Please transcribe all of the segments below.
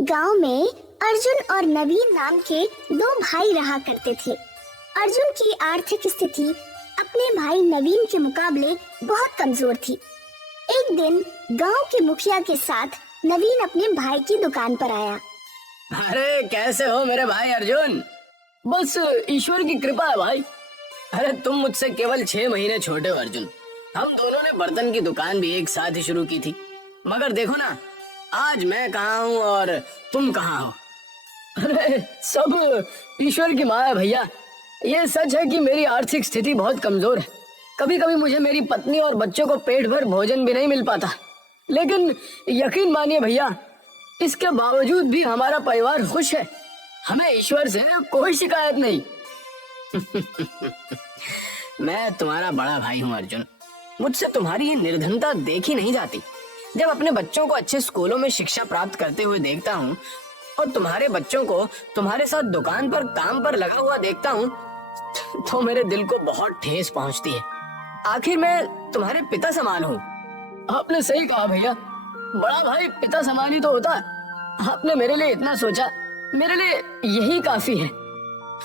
गांव में अर्जुन और नवीन नाम के दो भाई रहा करते थे। अर्जुन की आर्थिक स्थिति अपने भाई नवीन के मुकाबले बहुत कमजोर थी। एक दिन गांव के मुखिया के साथ नवीन अपने भाई की दुकान पर आया। अरे कैसे हो मेरे भाई अर्जुन? बस ईश्वर की कृपा है भाई। अरे तुम मुझसे केवल 6 महीने छोटे हो अर्जुन। हम दोनों ने बर्तन की दुकान भी एक साथ ही शुरू की थी, मगर देखो ना आज मैं कहाँ हूँ और तुम कहाँ हो। अरे सब ईश्वर की माया भैया। ये सच है कि मेरी आर्थिक स्थिति बहुत कमजोर है। कभी कभी मुझे मेरी पत्नी और बच्चों को पेट भर भोजन भी नहीं मिल पाता, लेकिन यकीन मानिए भैया, इसके बावजूद भी हमारा परिवार खुश है। हमें ईश्वर से कोई शिकायत नहीं। मैं तुम्हारा बड़ा भाई हूँ अर्जुन। मुझसे तुम्हारी ये निर्धनता देखी नहीं जाती। जब अपने बच्चों को अच्छे स्कूलों में शिक्षा प्राप्त करते हुए देखता हूँ और तुम्हारे बच्चों को तुम्हारे साथ दुकान पर काम पर लगा हुआ देखता हूँ तो मेरे दिल को बहुत ठेस पहुँचती है। आखिर मैं तुम्हारे पिता समान हूँ। आपने सही कहा भैया, बड़ा भाई पिता समान ही तो होता है। आपने मेरे लिए इतना सोचा, मेरे लिए यही काफी है।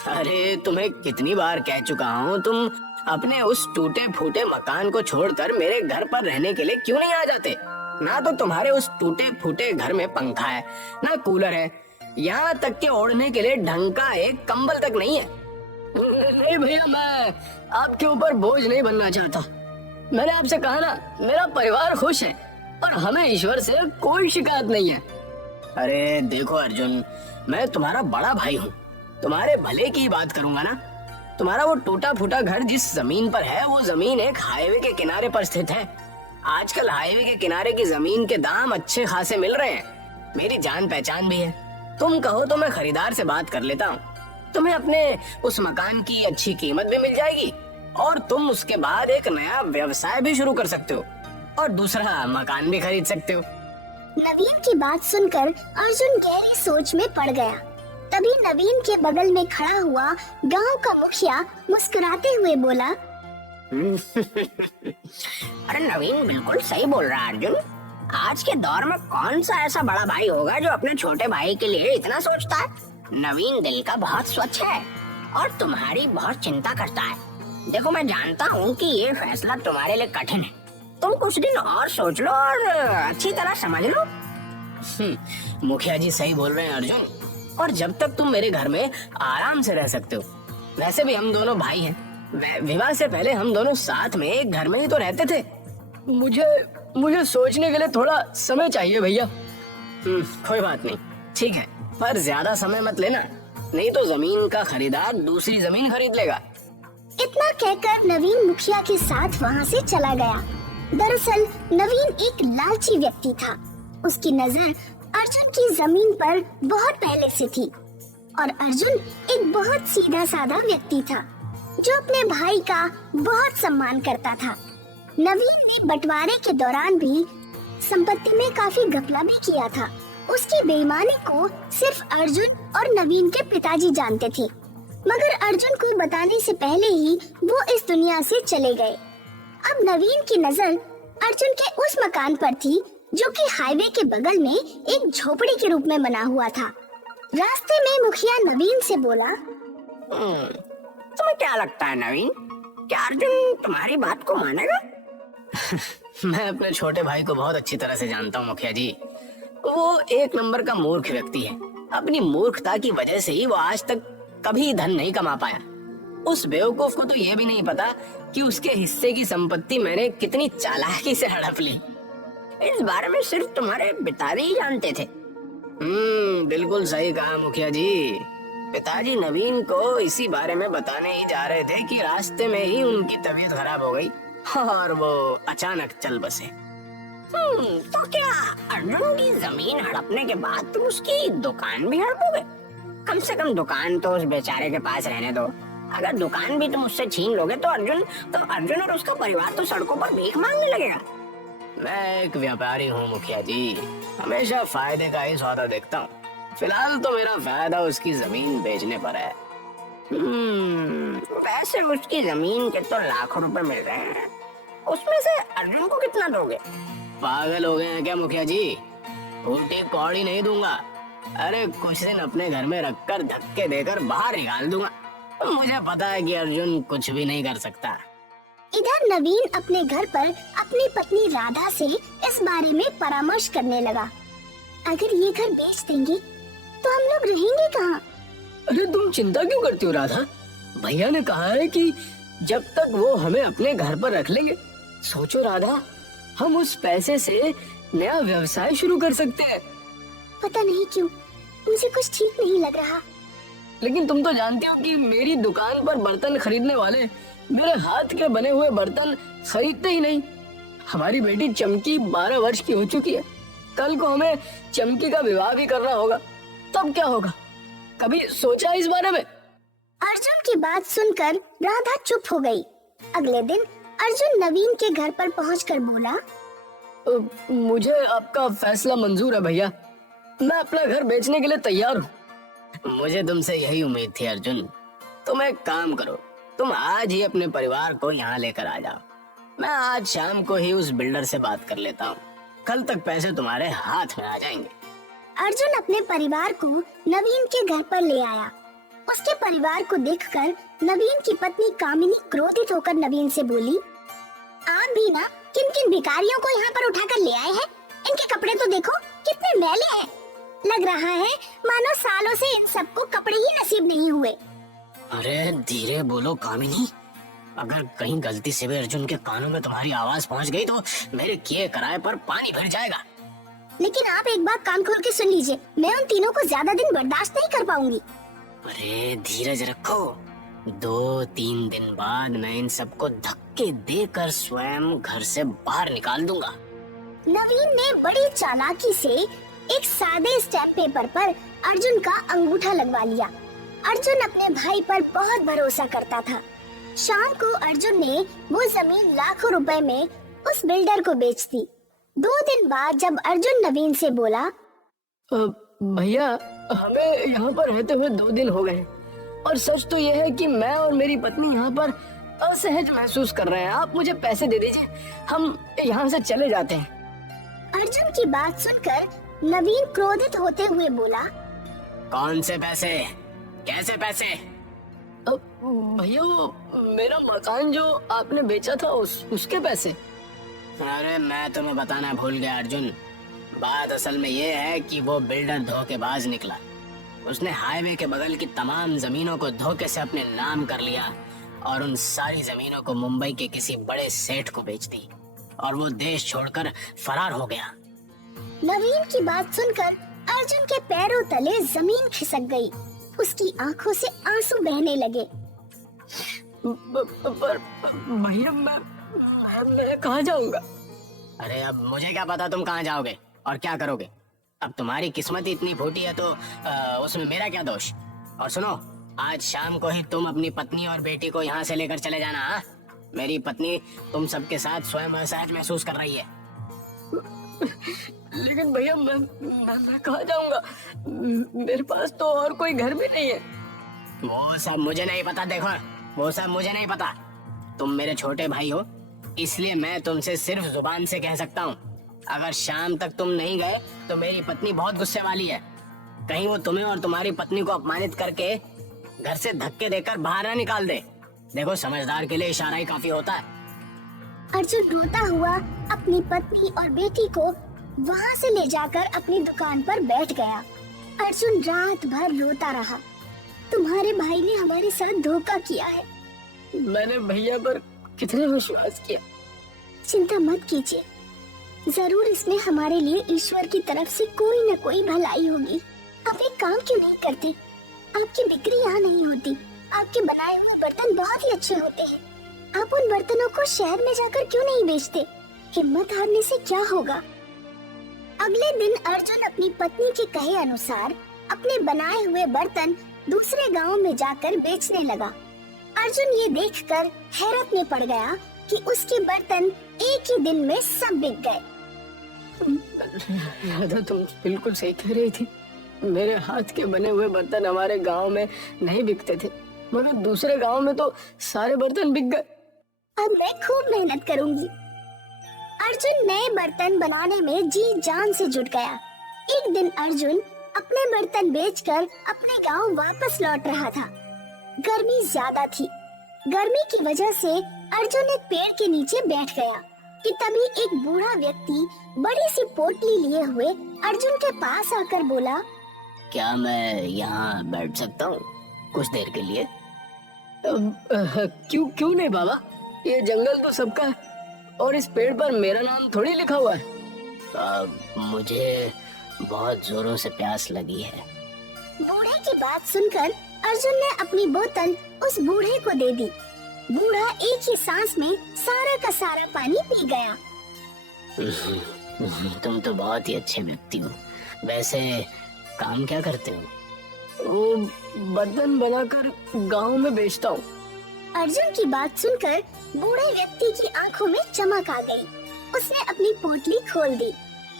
अरे तुम्हें कितनी बार कह चुका हूँ, तुम अपने उस टूटे फूटे मकान को छोड़कर मेरे घर पर रहने के लिए क्यों नहीं आ जाते? ना तो तुम्हारे उस टूटे फूटे घर में पंखा है, ना कूलर है, यहाँ तक के ओढ़ने के लिए ढंग का एक कंबल तक नहीं है। नहीं भैया, मैं आपके ऊपर बोझ नहीं बनना चाहता। मैंने आपसे कहा ना, मेरा परिवार खुश है और हमें ईश्वर से कोई शिकायत नहीं है। अरे देखो अर्जुन, मैं तुम्हारा बड़ा भाई हूँ, तुम्हारे भले की बात करूंगा ना। तुम्हारा वो टूटा फूटा घर जिस जमीन पर है, वो जमीन एक हाईवे के किनारे पर स्थित है। आजकल हाईवे के किनारे की जमीन के दाम अच्छे खासे मिल रहे हैं। मेरी जान पहचान भी है, तुम कहो तो मैं खरीदार से बात कर लेता हूँ। तुम्हें अपने उस मकान की अच्छी कीमत भी मिल जाएगी और तुम उसके बाद एक नया व्यवसाय भी शुरू कर सकते हो और दूसरा मकान भी खरीद सकते हो। नवीन की बात सुनकर अर्जुन गहरी सोच में पड़ गया। तभी नवीन के बगल में खड़ा हुआ गांव का मुखिया मुस्कुराते हुए बोला, अरे नवीन बिल्कुल सही बोल रहा है अर्जुन। आज के दौर में कौन सा ऐसा बड़ा भाई होगा जो अपने छोटे भाई के लिए इतना सोचता है। नवीन दिल का बहुत स्वच्छ है और तुम्हारी बहुत चिंता करता है। देखो मैं जानता हूँ कि ये फैसला तुम्हारे लिए कठिन है। तुम कुछ दिन और सोच लो और अच्छी तरह समझ लो। मुखिया जी सही बोल रहे हैं अर्जुन, और जब तक तुम मेरे घर में आराम से रह सकते हो। वैसे भी हम दोनों भाई हैं, विवाह से पहले हम दोनों साथ में एक घर में ही तो रहते थे। मुझे सोचने के लिए थोड़ा समय चाहिए भैया। कोई बात नहीं, ठीक है, पर ज्यादा समय मत लेना, नहीं तो जमीन का खरीदार दूसरी जमीन खरीद लेगा। इतना कहकर नवीन मुखिया के साथ वहाँ से चला गया। दरअसल नवीन एक लालची व्यक्ति था। उसकी नजर अर्जुन की जमीन पर बहुत पहले से थी और अर्जुन एक बहुत सीधा साधा व्यक्ति था जो अपने भाई का बहुत सम्मान करता था। नवीन ने बंटवारे के दौरान भी संपत्ति में काफी घपला भी किया था। उसकी बेईमानी को सिर्फ अर्जुन और नवीन के पिताजी जानते थे, मगर अर्जुन को बताने से पहले ही वो इस दुनिया से चले गए। अब नवीन की नजर अर्जुन के उस मकान पर थी जो कि हाईवे के बगल में एक झोपड़ी के रूप में बना हुआ था। रास्ते में मुखिया नवीन से बोला, तुम्हें क्या लगता है नवीन, क्या अर्जुन तुम्हारी बात को मानेगा? मैं अपने छोटे भाई को बहुत अच्छी तरह से जानता हूँ मुखिया जी। वो एक नंबर का मूर्ख व्यक्ति है। अपनी मूर्खता की वजह से ही वो आज तक कभी धन नहीं कमा पाया। उस बेवकूफ को तो ये भी नहीं पता कि उसके हिस्से की संपत्ति मैंने कितनी चालाकी से हड़प ली। इस बारे में सिर्फ तुम्हारे पिताजी ही जानते थे। बिल्कुल सही कहा मुखिया जी। पिताजी नवीन को इसी बारे में बताने ही जा रहे थे कि रास्ते में ही उनकी तबीयत खराब हो गई और वो अचानक चल बसे। तो क्या अर्जुन की जमीन हड़पने के बाद तुम उसकी दुकान भी हड़पोगे? कम से कम दुकान तो उस बेचारे के पास रहने दो। अगर दुकान भी तुम उससे छीन लोगे तो अर्जुन और उसका परिवार तो सड़कों पर भीख मांगने लगेगा। मैं एक व्यापारी हूँ मुखिया जी, हमेशा फायदे का ही सौदा देखता हूँ। फिलहाल तो मेरा फायदा उसकी जमीन बेचने पर है। वैसे उसकी जमीन के तो लाखों रुपए मिल रहे हैं, उसमें से अर्जुन को कितना दोगे? पागल हो गए हैं क्या मुखिया जी? उल्टी कौड़ी नहीं दूंगा। अरे कुछ दिन अपने घर में रखकर धक्के देकर बाहर निकाल दूंगा। मुझे पता है कि अर्जुन कुछ भी नहीं कर सकता। इधर नवीन अपने घर पर अपनी पत्नी राधा से इस बारे में परामर्श करने लगा। अगर ये घर बेच देंगे तो हम लोग रहेंगे कहाँ? अरे तुम चिंता क्यों करती हो राधा? भैया ने कहा है कि जब तक वो हमें अपने घर पर रख लेंगे। सोचो राधा, हम उस पैसे से नया व्यवसाय शुरू कर सकते हैं। पता नहीं क्यों मुझे कुछ ठीक नहीं लग रहा। लेकिन तुम तो जानती हो कि मेरी दुकान पर बर्तन खरीदने वाले मेरे हाथ के बने हुए बर्तन खरीदते ही नहीं। हमारी बेटी चमकी 12 वर्ष की हो चुकी है। कल को हमें चमकी का विवाह भी करना होगा, तब क्या होगा? कभी सोचा इस बारे में? अर्जुन की बात सुनकर राधा चुप हो गई। अगले दिन अर्जुन नवीन के घर पर पहुंचकर बोला, मुझे आपका फैसला मंजूर है भैया। मैं अपना घर बेचने के लिए तैयार हूँ। मुझे तुमसे यही उम्मीद थी अर्जुन। तुम एक काम करो, तुम आज ही अपने परिवार को यहाँ लेकर आ जाओ। मैं आज शाम को ही उस बिल्डर से बात कर लेता हूँ। कल तक पैसे तुम्हारे हाथ में आ जाएंगे। अर्जुन अपने परिवार को नवीन के घर पर ले आया। उसके परिवार को देखकर नवीन की पत्नी कामिनी क्रोधित होकर नवीन से बोली, आप भी ना किन किन भिखारियों को यहाँ पर उठाकर ले आए हैं? इनके कपड़े तो देखो कितने मैले हैं। लग रहा है मानो सालों से इन सबको कपड़े ही नसीब नहीं हुए। अरे धीरे बोलो कामिनी, अगर कहीं गलती से भी अर्जुन के कानों में तुम्हारी आवाज पहुंच गई तो मेरे किए कराए पर पानी भर जाएगा। लेकिन आप एक बात कान खोल के सुन लीजिए, मैं उन तीनों को ज्यादा दिन बर्दाश्त नहीं कर पाऊंगी। अरे धीरज रखो, 2-3 दिन बाद मैं इन सबको धक्के देकर स्वयं घर से बाहर निकाल दूंगा। नवीन ने बड़ी चालाकी से एक सादे स्टैम्प पेपर पर अर्जुन का अंगूठा लगवा लिया। अर्जुन अपने भाई पर बहुत भरोसा करता था। शाम को अर्जुन ने वो जमीन लाखों रुपए में उस बिल्डर को बेच दी। 2 दिन बाद जब अर्जुन नवीन से बोला, भैया हमें यहाँ पर रहते हुए 2 दिन हो गए और सच तो यह है कि मैं और मेरी पत्नी यहाँ पर असहज महसूस कर रहे हैं। आप मुझे पैसे दे दीजिए, हम यहाँ से चले जाते हैं। अर्जुन की बात सुनकर नवीन क्रोधित होते हुए बोला, कौन से पैसे? कैसे पैसे? भैया वो मेरा मकान जो आपने बेचा था उसके पैसे। अरे मैं तुम्हें बताना भूल गया अर्जुन। बात असल में ये है कि वो बिल्डर धोखेबाज निकला। उसने हाईवे के बगल की तमाम जमीनों को धोखे से अपने नाम कर लिया और उन सारी जमीनों को मुंबई के किसी बड़े सेठ को बेच दी और वो देश छोड़कर फरार हो गया। नवीन की बात सुनकर अर्जुन के पैरों तले जमीन खिसक गई। उसकी आंखों से आंसू बहने लगे। पर भैया मैं कहाँ जाऊंगा? अरे अब मुझे क्या पता तुम कहाँ जाओगे और क्या करोगे। अब तुम्हारी किस्मत ही इतनी फूटी है तो उसमें मेरा क्या दोष। और सुनो, आज शाम को ही तुम अपनी पत्नी और बेटी को यहाँ से लेकर चले जाना। हाँ? मेरी पत्नी तुम सबके साथ स्वयं असहज महसूस कर रही है। लेकिन भैया मैं कहाँ जाऊंगा? मेरे पास तो और कोई घर भी नहीं है। वो सब मुझे नहीं पता। देखो, वो सब मुझे नहीं पता। तुम मेरे छोटे भाई हो, इसलिए मैं तुमसे सिर्फ जुबान से कह सकता हूँ। अगर शाम तक तुम नहीं गए तो मेरी पत्नी बहुत गुस्से वाली है। कहीं वो तुम्हें और तुम्हारी पत्नी को अपमानित करके घर से धक्के देकर बाहर ना निकाल दे। देखो, समझदार के लिए इशारा ही काफी होता है। अर्जुन रोता हुआ अपनी पत्नी और बेटी को वहाँ से ले जाकर अपनी दुकान पर बैठ गया। अर्जुन रात भर रोता रहा। तुम्हारे भाई ने हमारे साथ धोखा किया है। मैंने भैया पर कितना विश्वास किया। चिंता मत कीजिए, जरूर इसमें हमारे लिए ईश्वर की तरफ से कोई न कोई भलाई होगी। आप एक काम क्यों नहीं करते? आपकी बिक्री यहाँ नहीं होती। आपके बनाए हुए बर्तन बहुत ही अच्छे होते हैं। आप उन बर्तनों को शहर में जाकर क्यों नहीं बेचते? हिम्मत हारने से क्या होगा? अगले दिन अर्जुन अपनी पत्नी के कहे अनुसार अपने बनाए हुए बर्तन दूसरे गांव में जाकर बेचने लगा। अर्जुन ये देखकर हैरत में पड़ गया कि उसके बर्तन एक ही दिन में सब बिक गए। राधा, तुम बिल्कुल सही कह रही थी। मेरे हाथ के बने हुए बर्तन हमारे गांव में नहीं बिकते थे, मगर दूसरे गांव में तो सारे बर्तन बिक गए। अब मैं खूब मेहनत करूंगी। अर्जुन नए बर्तन बनाने में जी जान से जुट गया। एक दिन अर्जुन अपने बर्तन बेचकर अपने गांव वापस लौट रहा था। गर्मी ज्यादा थी। गर्मी की वजह से अर्जुन एक पेड़ के नीचे बैठ गया कि तभी एक बूढ़ा व्यक्ति बड़ी सी पोटली लिए हुए अर्जुन के पास आकर बोला, क्या मैं यहाँ बैठ सकता हूँ कुछ देर के लिए? क्यों क्यों नहीं बाबा, ये जंगल तो सबका है और इस पेड़ पर मेरा नाम थोड़ी लिखा हुआ है। मुझे बहुत जोरों से प्यास लगी है। बूढ़े की बात सुनकर अर्जुन ने अपनी बोतल उस बूढ़े को दे दी। बूढ़ा एक ही सांस में सारा का सारा पानी पी गया। तुम तो बहुत ही अच्छे व्यक्ति हो। वैसे काम क्या करते हो? वो बर्तन बनाकर गांव में बेचता हूँ। अर्जुन की बात सुनकर बूढ़े व्यक्ति की आंखों में चमक आ गई। उसने अपनी पोटली खोल दी।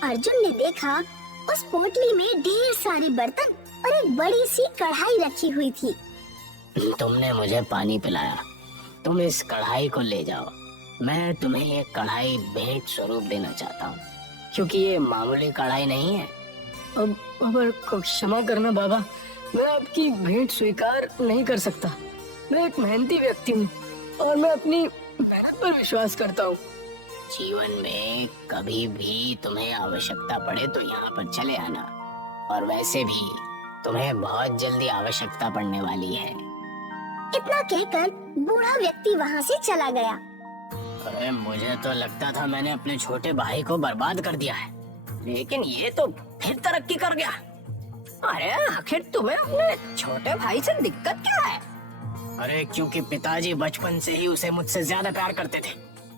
अर्जुन ने देखा उस पोटली में ढेर सारे बर्तन और एक बड़ी सी कढ़ाई रखी हुई थी। तुमने मुझे पानी पिलाया, तुम इस कढ़ाई को ले जाओ। मैं तुम्हें ये कढ़ाई भेंट स्वरूप देना चाहता हूँ, क्योंकि ये मामूली कढ़ाई नहीं है। अब क्षमा करना बाबा, मैं आपकी भेंट स्वीकार नहीं कर सकता। मैं एक मेहनती व्यक्ति हूँ और मैं अपनी मेहनत पर विश्वास करता हूँ। जीवन में कभी भी तुम्हें आवश्यकता पड़े तो यहाँ पर चले आना, और वैसे भी तुम्हें बहुत जल्दी आवश्यकता पड़ने वाली है। इतना कहकर बूढ़ा व्यक्ति वहाँ से चला गया। अरे मुझे तो लगता था मैंने अपने छोटे भाई को बर्बाद कर दिया है, लेकिन ये तो फिर तरक्की कर गया। अरे आखिर तुम्हें अपने छोटे भाई से दिक्कत क्या है? अरे क्योंकि पिताजी बचपन से ही उसे मुझसे ज्यादा प्यार करते थे।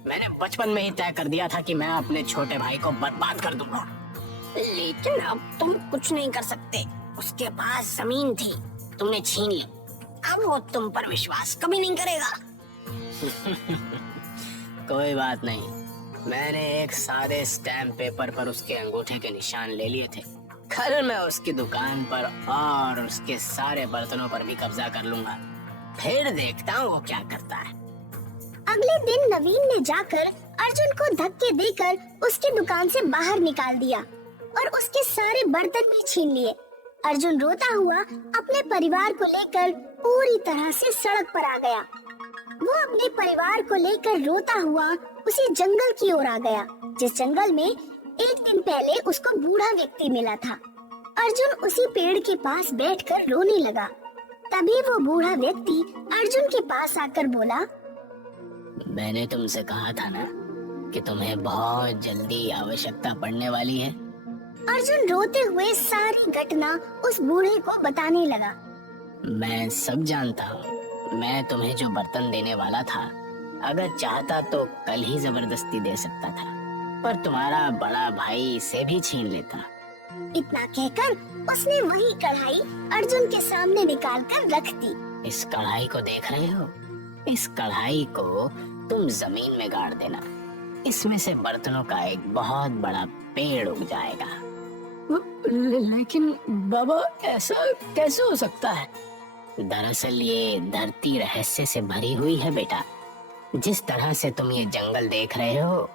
मैंने बचपन में ही तय कर दिया था कि मैं अपने छोटे भाई को बर्बाद कर दूंगा। लेकिन अब तुम कुछ नहीं कर सकते। उसके पास जमीन थी, तुमने छीन ली। अब वो तुम पर विश्वास कभी नहीं करेगा। कोई बात नहीं, मैंने एक सादे स्टैम्प पेपर पर उसके अंगूठे के निशान ले लिए थे। कल मैं उसकी दुकान पर और उसके सारे बर्तनों पर भी कब्जा कर लूंगा। फिर देखता हूँ वो क्या करता है। अगले दिन नवीन ने जाकर अर्जुन को धक्के देकर उसकी दुकान से बाहर निकाल दिया और उसके सारे बर्तन भी छीन लिए। अर्जुन रोता हुआ अपने परिवार को लेकर पूरी तरह से सड़क पर आ गया। वो अपने परिवार को लेकर रोता हुआ उसी जंगल की ओर आ गया, जिस जंगल में एक दिन पहले उसको बूढ़ा व्यक्ति मिला था। अर्जुन उसी पेड़ के पास बैठकर रोने लगा। तभी वो बूढ़ा व्यक्ति अर्जुन के पास आकर बोला, मैंने तुमसे कहा था ना कि तुम्हें बहुत जल्दी आवश्यकता पड़ने वाली है। अर्जुन रोते हुए सारी घटना उस बूढ़े को बताने लगा। मैं सब जानता हूँ। मैं तुम्हें जो बर्तन देने वाला था, अगर चाहता तो कल ही जबरदस्ती दे सकता था, पर तुम्हारा बड़ा भाई इसे भी छीन लेता। इतना कहकर उसने वही कढ़ाई अर्जुन के सामने निकालकर रख दी। इस कढ़ाई को देख रहे हो? इस कढ़ाई को तुम जमीन में गाड़ देना। इसमें से बर्तनों का एक बहुत बड़ा पेड़ उग जाएगा। लेकिन बाबा, ऐसा कैसे हो सकता है? दरअसल ये धरती रहस्य से भरी हुई है बेटा। जिस तरह से तुम ये जंगल देख रहे हो,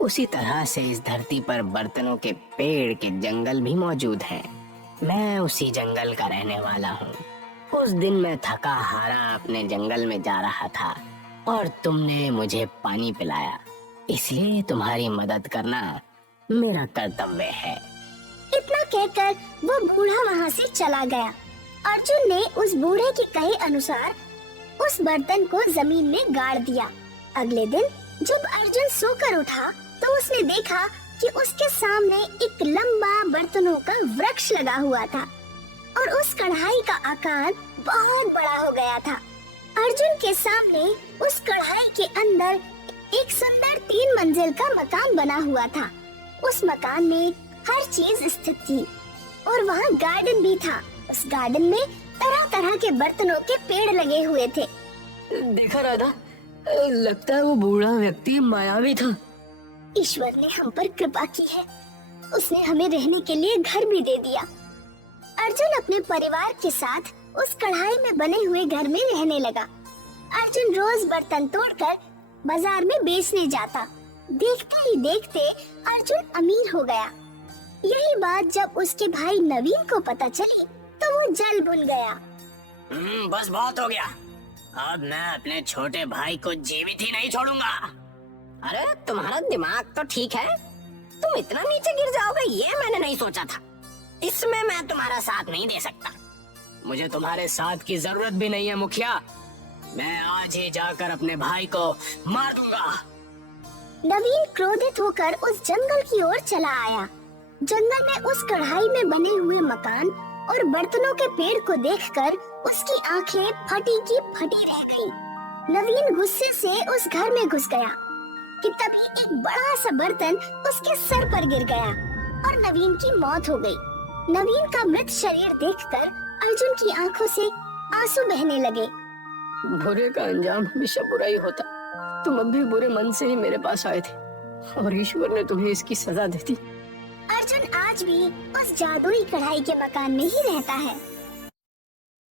उसी तरह से इस धरती पर बर्तनों के पेड़ के जंगल भी मौजूद हैं। मैं उसी जंगल का रहने वाला हूँ। उस दिन मैं थका हारा अपने जंगल में जा रहा था और तुमने मुझे पानी पिलाया, इसलिए तुम्हारी मदद करना मेरा कर्तव्य है। इतना कहकर वो बूढ़ा वहाँ से चला गया। अर्जुन ने उस बूढ़े के कहे अनुसार उस बर्तन को जमीन में गाड़ दिया। अगले दिन जब अर्जुन सोकर उठा तो उसने देखा कि उसके सामने एक लंबा बर्तनों का वृक्ष लगा हुआ था और उस कढ़ाई का आकार बहुत बड़ा हो गया था। अर्जुन के सामने उस कढ़ाई के अंदर एक सुंदर 3 मंजिल का मकान बना हुआ था। उस मकान में हर चीज स्थित थी और वहाँ गार्डन भी था। उस गार्डन में तरह तरह के बर्तनों के पेड़ लगे हुए थे। देखा राधा, लगता है वो बूढ़ा व्यक्ति मायावी था। ईश्वर ने हम पर कृपा की है। उसने हमें रहने के लिए घर भी दे दिया। अर्जुन अपने परिवार के साथ उस कढ़ाई में बने हुए घर में रहने लगा। अर्जुन रोज बर्तन तोड़कर बाजार में बेचने जाता। देखते ही देखते अर्जुन अमीर हो गया। यही बात जब उसके भाई नवीन को पता चली तो वो जल भुन गया। बस बहुत हो गया। अब मैं अपने छोटे भाई को जीवित ही नहीं छोड़ूंगा। अरे तुम्हारा दिमाग तो ठीक है, तुम इतना नीचे गिर जाओगे ये मैंने नहीं सोचा था। इसमें मैं तुम्हारा साथ नहीं दे सकता। मुझे तुम्हारे साथ की जरूरत भी नहीं है मुखिया। मैं आज ही जाकर अपने भाई को मार दूंगा। नवीन क्रोधित होकर उस जंगल की ओर चला आया। जंगल में उस कढ़ाई में बने हुए मकान और बर्तनों के पेड़ को देखकर उसकी आंखें फटी की फटी रह गईं। नवीन गुस्से से उस घर में घुस गया कि तभी एक बड़ा सा बर्तन उसके सर पर गिर गया और नवीन की मौत हो गई। नवीन का मृत शरीर देखकर अर्जुन की आंखों से आंसू बहने लगे। बुरे का अंजाम हमेशा बुरा ही होता। तुम अब भी बुरे मन से ही मेरे पास आए थे और ईश्वर ने तुम्हें इसकी सजा दी थी। अर्जुन आज भी उस जादुई कढ़ाई के मकान में ही रहता है।